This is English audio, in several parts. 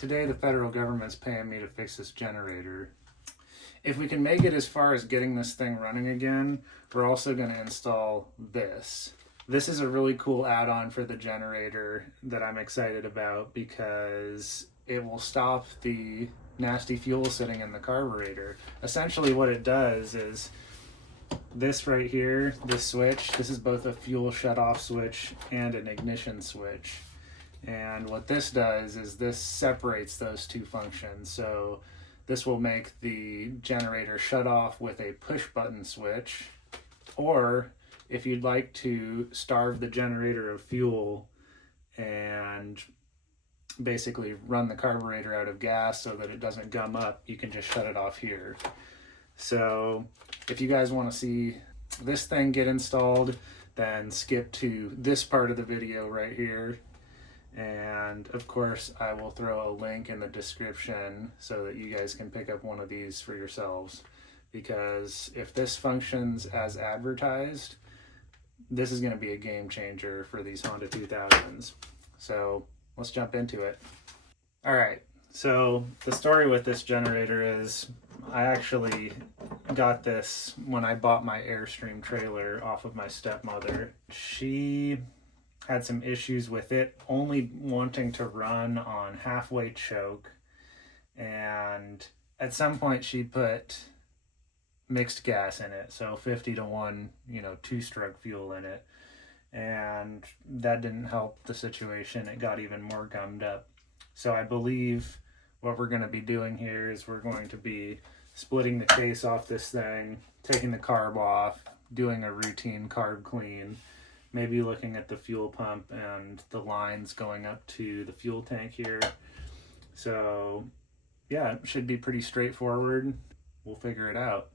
Today the federal government's paying me to fix this generator. If we can make it as far as getting this thing running again, we're also going to install this. This is a really cool add-on for the generator that I'm excited about because it will stop the nasty fuel sitting in the carburetor. Essentially what it does is this right here, this switch, this is both a fuel shutoff switch and an ignition switch. And what this does is this separates those two functions. So this will make the generator shut off with a push button switch, or if you'd like to starve the generator of fuel and basically run the carburetor out of gas so that it doesn't gum up, you can just shut it off here. So if you guys want to see this thing get installed, then skip to this part of the video right here. And of course I will throw a link in the description so that you guys can pick up one of these for yourselves, because if this functions as advertised, this is going to be a game changer for these Honda 2000s. So let's jump into it. All right, so the story with this generator is I actually got this when I bought my Airstream trailer off of my stepmother. She had some issues with it only wanting to run on half-weight choke, and at some point she put mixed gas in it, so 50-to-1, two-stroke fuel in it, and that didn't help the situation. It got even more gummed up. So I believe what we're going to be doing here is we're going to be splitting the case off this thing, taking the carb off, doing a routine carb clean, maybe looking at the fuel pump and the lines going up to the fuel tank here. So yeah, it should be pretty straightforward. We'll figure it out.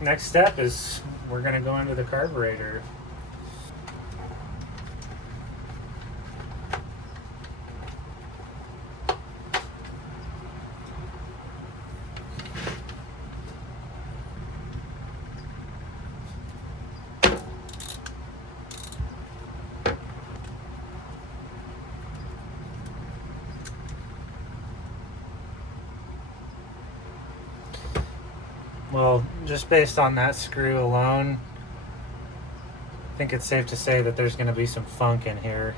Next step is we're going to go into the carburetor. Well, just based on that screw alone, I think it's safe to say that there's going to be some funk in here.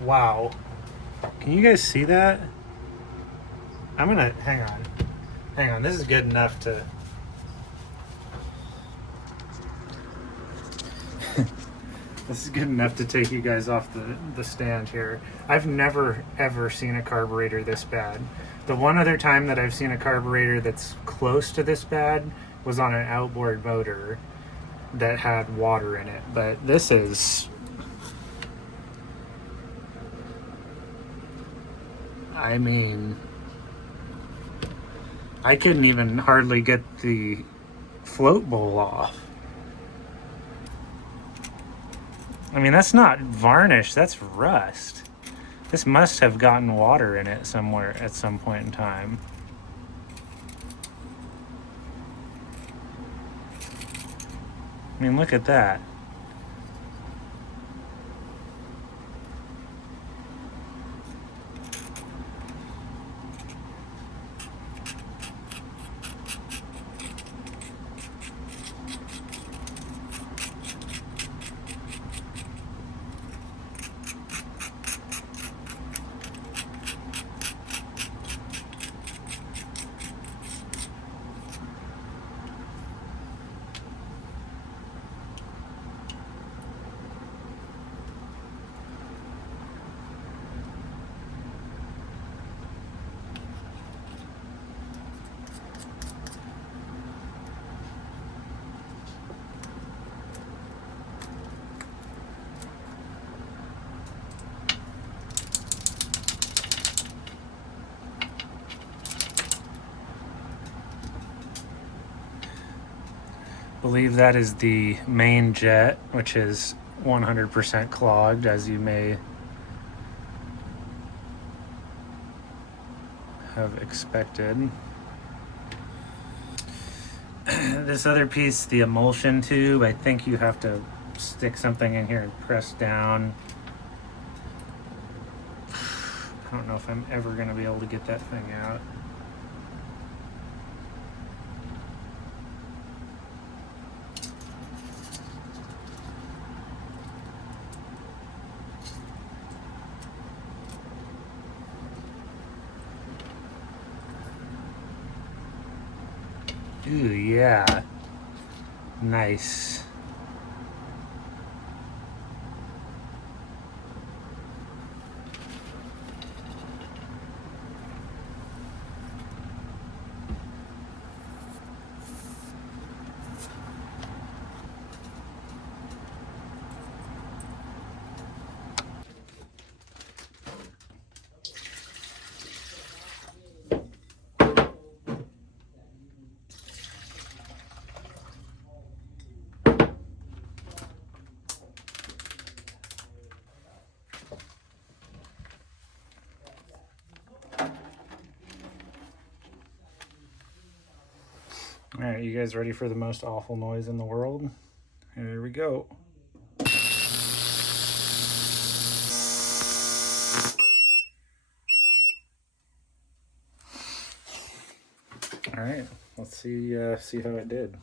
Wow. Can you guys see that? I'm gonna, hang on, this is good enough to, this is good enough to take you guys off the stand here. I've never ever seen a carburetor this bad. The one other time that I've seen a carburetor that's close to this bad was on an outboard motor that had water in it, but this is, I mean, I couldn't even hardly get the float bowl off. I mean, that's not varnish, that's rust. This must have gotten water in it somewhere at some point in time. I mean, look at that. I believe that is the main jet, which is 100% clogged, as you may have expected. This other piece, the emulsion tube, I think you have to stick something in here and press down. I don't know if I'm ever going to be able to get that thing out. Ooh, yeah. Nice. All right, you guys ready for the most awful noise in the world? Here we go. All right, let's see how it did.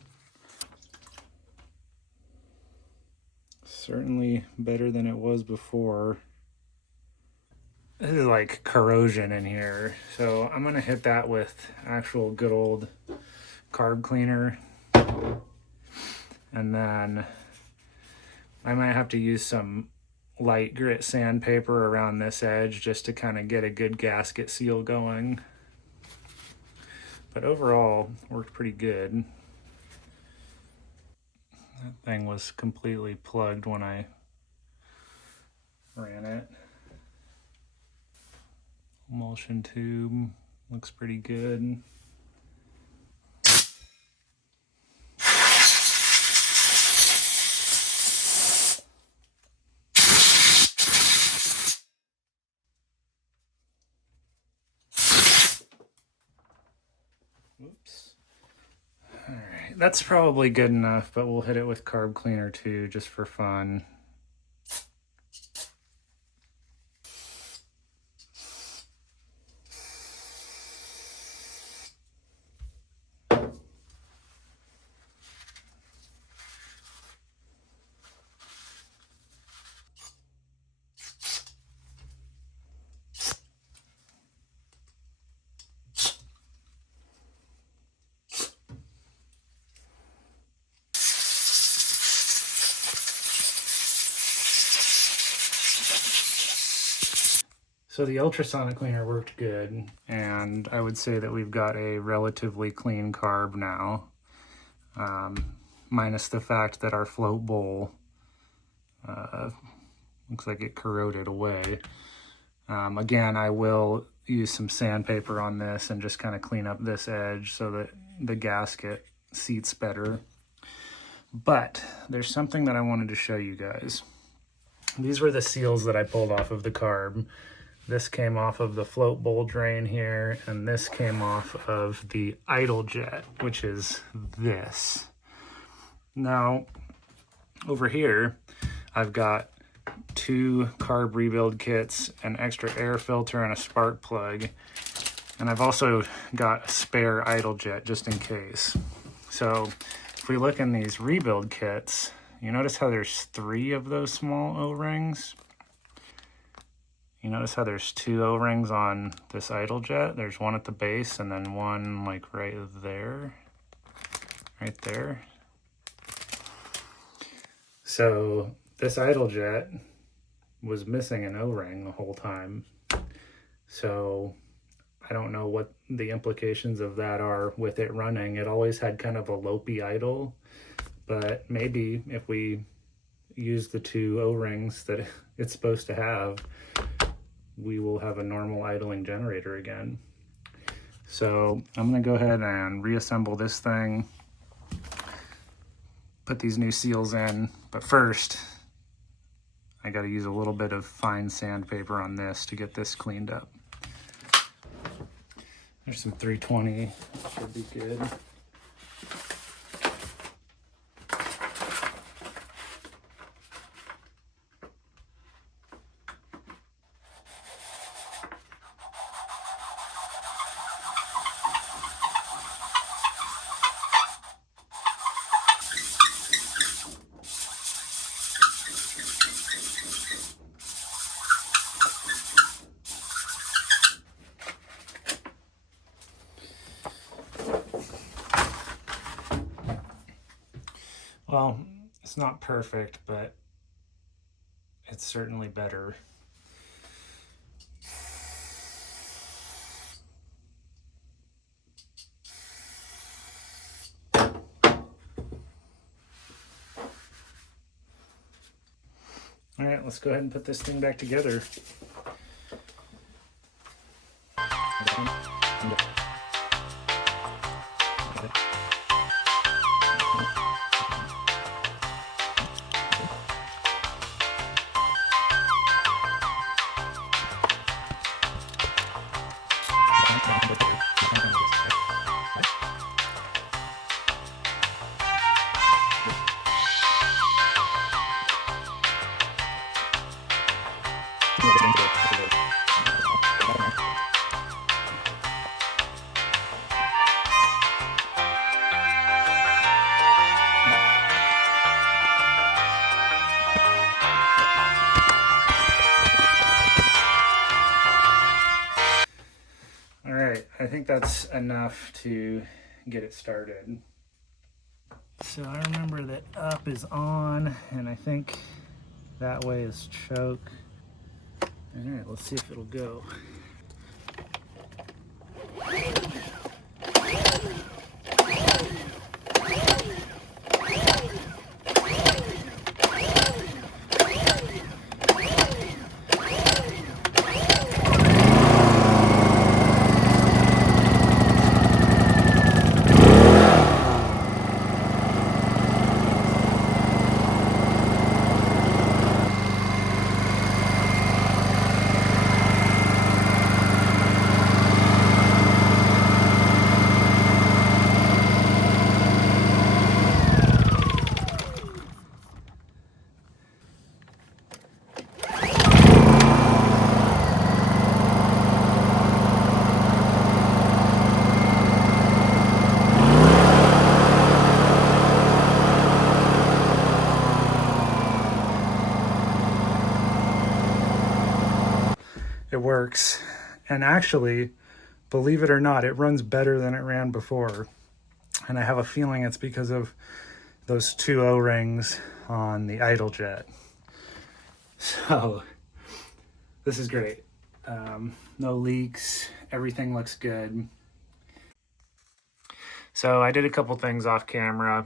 Certainly better than it was before. This is like corrosion in here, so I'm gonna hit that with actual good old carb cleaner, and then I might have to use some light grit sandpaper around this edge just to kind of get a good gasket seal going. But overall, worked pretty good. That thing was completely plugged when I ran it. Emulsion tube looks pretty good. Oops. All right, that's probably good enough, but we'll hit it with carb cleaner too, just for fun. So the ultrasonic cleaner worked good, and I would say that we've got a relatively clean carb now, minus the fact that our float bowl looks like it corroded away. Again, I will use some sandpaper on this and just kind of clean up this edge so that the gasket seats better. But there's something that I wanted to show you guys. These were the seals that I pulled off of the carb. This came off of the float bowl drain here, and this came off of the idle jet, which is this. Now, over here, I've got 2 carb rebuild kits, an extra air filter, and a spark plug. And I've also got a spare idle jet just in case. So if we look in these rebuild kits, you notice how there's 3 of those small O-rings? You notice how there's 2 O-rings on this idle jet? There's one at the base and then one like right there. Right there. So this idle jet was missing an O-ring the whole time. So I don't know what the implications of that are with it running. It always had kind of a lopey idle, but maybe if we use the 2 O-rings that it's supposed to have, we will have a normal idling generator again. So I'm gonna go ahead and reassemble this thing, put these new seals in, but first I gotta use a little bit of fine sandpaper on this to get this cleaned up. There's some 320, should be good. Well, it's not perfect, but it's certainly better. All right, let's go ahead and put this thing back together. All right, I think that's enough to get it started. So I remember that up is on, and I think that way is choke. All right, let's see if it'll go. It works, and actually, believe it or not, it runs better than it ran before, and I have a feeling it's because of those 2 O-rings on the idle jet. So this is great. No leaks, everything looks good. So I did a couple things off camera.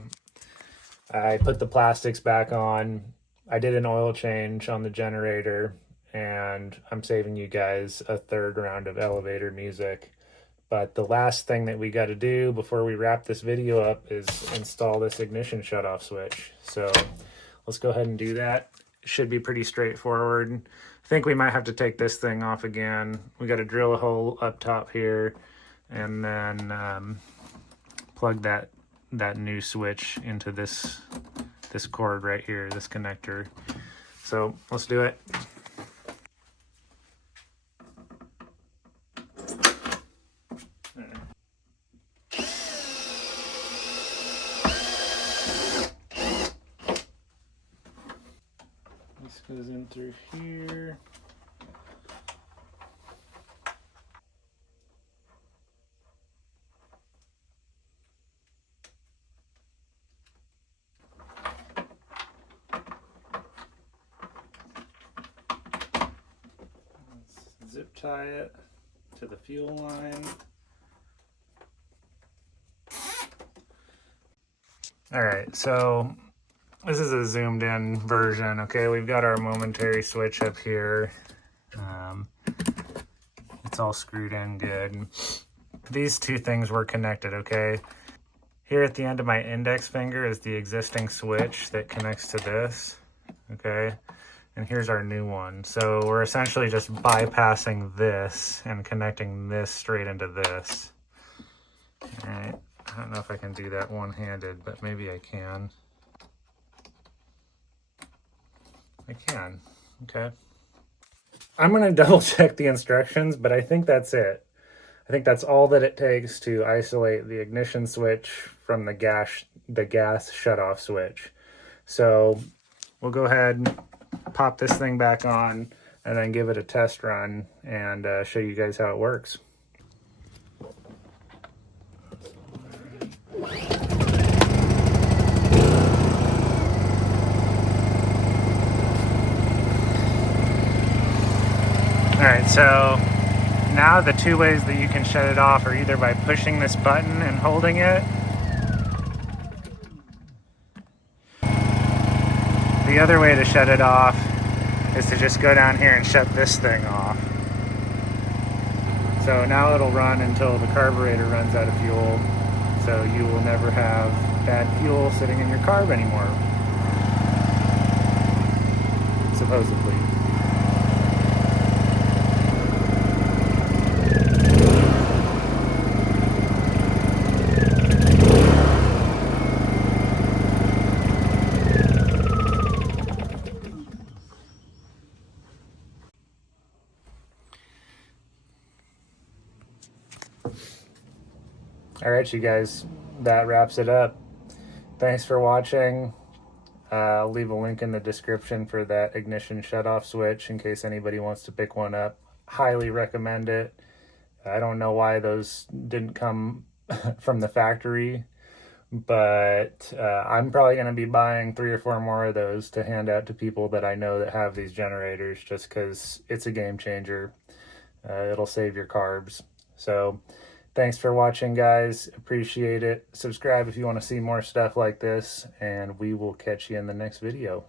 I put the plastics back on. I did an oil change on the generator, and I'm saving you guys a third round of elevator music. But the last thing that we got to do before we wrap this video up is install this ignition shutoff switch. So let's go ahead and do that. It should be pretty straightforward. I think we might have to take this thing off again. We got to drill a hole up top here and then plug that new switch into this cord right here, this connector. So let's do it. This goes in through here. Let's zip tie it to the fuel line. All right, so this is a zoomed in version. Okay, we've got our momentary switch up here. It's all screwed in good. These two things were connected, okay? Here at the end of my index finger is the existing switch that connects to this, okay? And here's our new one. So we're essentially just bypassing this and connecting this straight into this. All right, I don't know if I can do that one-handed, but maybe I can. I can, okay. I'm gonna double check the instructions, but I think that's it. I think that's all that it takes to isolate the ignition switch from the gas shutoff switch. So we'll go ahead, pop this thing back on, and then give it a test run and show you guys how it works. All right, so now the two ways that you can shut it off are either by pushing this button and holding it. The other way to shut it off is to just go down here and shut this thing off. So now it'll run until the carburetor runs out of fuel. So you will never have bad fuel sitting in your carb anymore. Supposedly. All right, you guys, that wraps it up. Thanks for watching. I'll leave a link in the description for that ignition shutoff switch in case anybody wants to pick one up. Highly recommend it. I don't know why those didn't come from the factory, but I'm probably going to be buying 3 or 4 more of those to hand out to people that I know that have these generators, just because it's a game changer. It'll save your carbs. So thanks for watching, guys. Appreciate it. Subscribe if you want to see more stuff like this, and we will catch you in the next video.